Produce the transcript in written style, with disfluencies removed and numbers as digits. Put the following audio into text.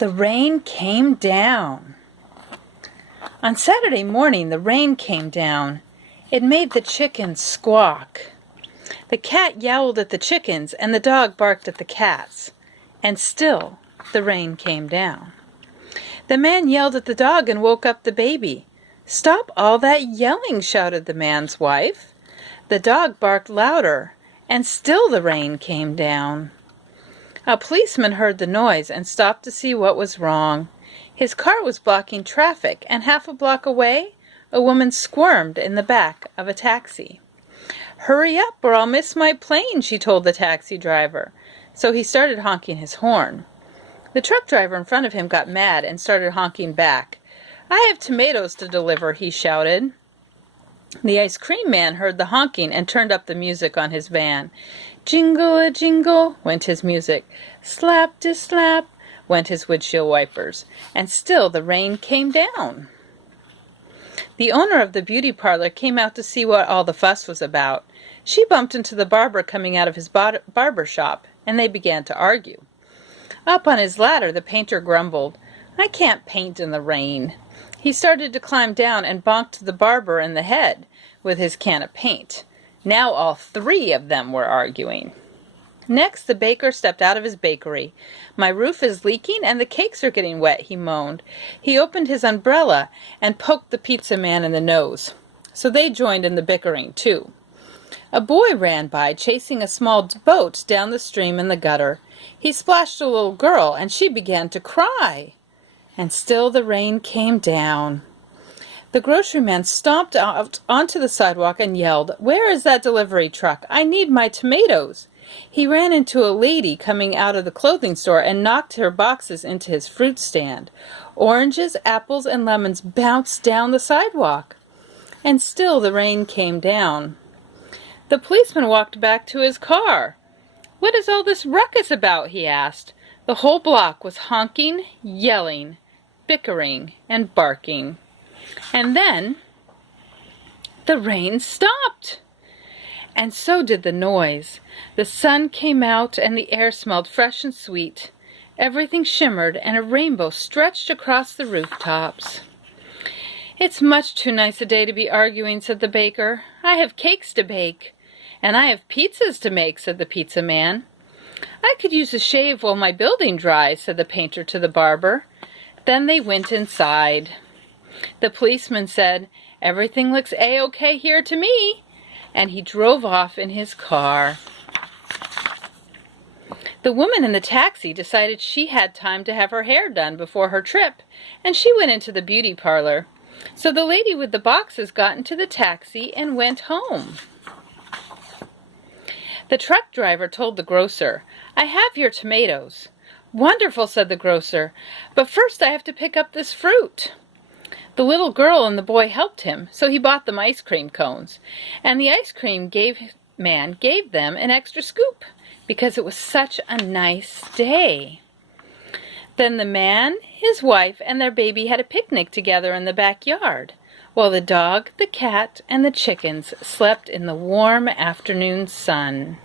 The rain came down. On Saturday morning, the rain came down. It made the chickens squawk. The cat yowled at the chickens, and the dog barked at the cats. And still the rain came down. The man yelled at the dog and woke up the baby. "Stop all that yelling," shouted the man's wife. The dog barked louder, and still the rain came down. A policeman heard the noise and stopped to see what was wrong. His car was blocking traffic, and half a block away, a woman squirmed in the back of a taxi. "Hurry up or I'll miss my plane," she told the taxi driver. So he started honking his horn. The truck driver in front of him got mad and started honking back. "I have tomatoes to deliver," he shouted. The ice cream man heard the honking and turned up the music on his van. Jingle-a-jingle went his music. Slap-de-slap went his windshield wipers. And still the rain came down. The owner of the beauty parlor came out to see what all the fuss was about. She bumped into the barber coming out of his barber shop, and they began to argue. Up on his ladder, the painter grumbled, "I can't paint in the rain." He started to climb down and bonked the barber in the head with his can of paint. Now all three of them were arguing. Next, the baker stepped out of his bakery. "My roof is leaking and the cakes are getting wet," he moaned. He opened his umbrella and poked the pizza man in the nose. So they joined in the bickering, too. A boy ran by, chasing a small boat down the stream in the gutter. He splashed a little girl, and she began to cry. And still the rain came down. The grocery man stomped out onto the sidewalk and yelled, "Where is that delivery truck? I need my tomatoes." He ran into a lady coming out of the clothing store and knocked her boxes into his fruit stand. Oranges, apples, and lemons bounced down the sidewalk. And still the rain came down. The policeman walked back to his car. "What is all this ruckus about?" he asked. The whole block was honking, yelling, bickering, and barking. And then the rain stopped. And so did the noise. The sun came out and the air smelled fresh and sweet. Everything shimmered and a rainbow stretched across the rooftops. "It's much too nice a day to be arguing," said the baker. "I have cakes to bake." "And I have pizzas to make," said the pizza man. "I could use a shave while my building dries," said the painter to the barber. Then they went inside. The policeman said, "Everything looks A-OK here to me," and he drove off in his car. The woman in the taxi decided she had time to have her hair done before her trip, and she went into the beauty parlor. So the lady with the boxes got into the taxi and went home. The truck driver told the grocer, "I have your tomatoes." "Wonderful," said the grocer, "but first I have to pick up this fruit." The little girl and the boy helped him, so he bought them ice cream cones. And the ice cream man gave them an extra scoop, because it was such a nice day. Then the man, his wife, and their baby had a picnic together in the backyard, while the dog, the cat, and the chickens slept in the warm afternoon sun.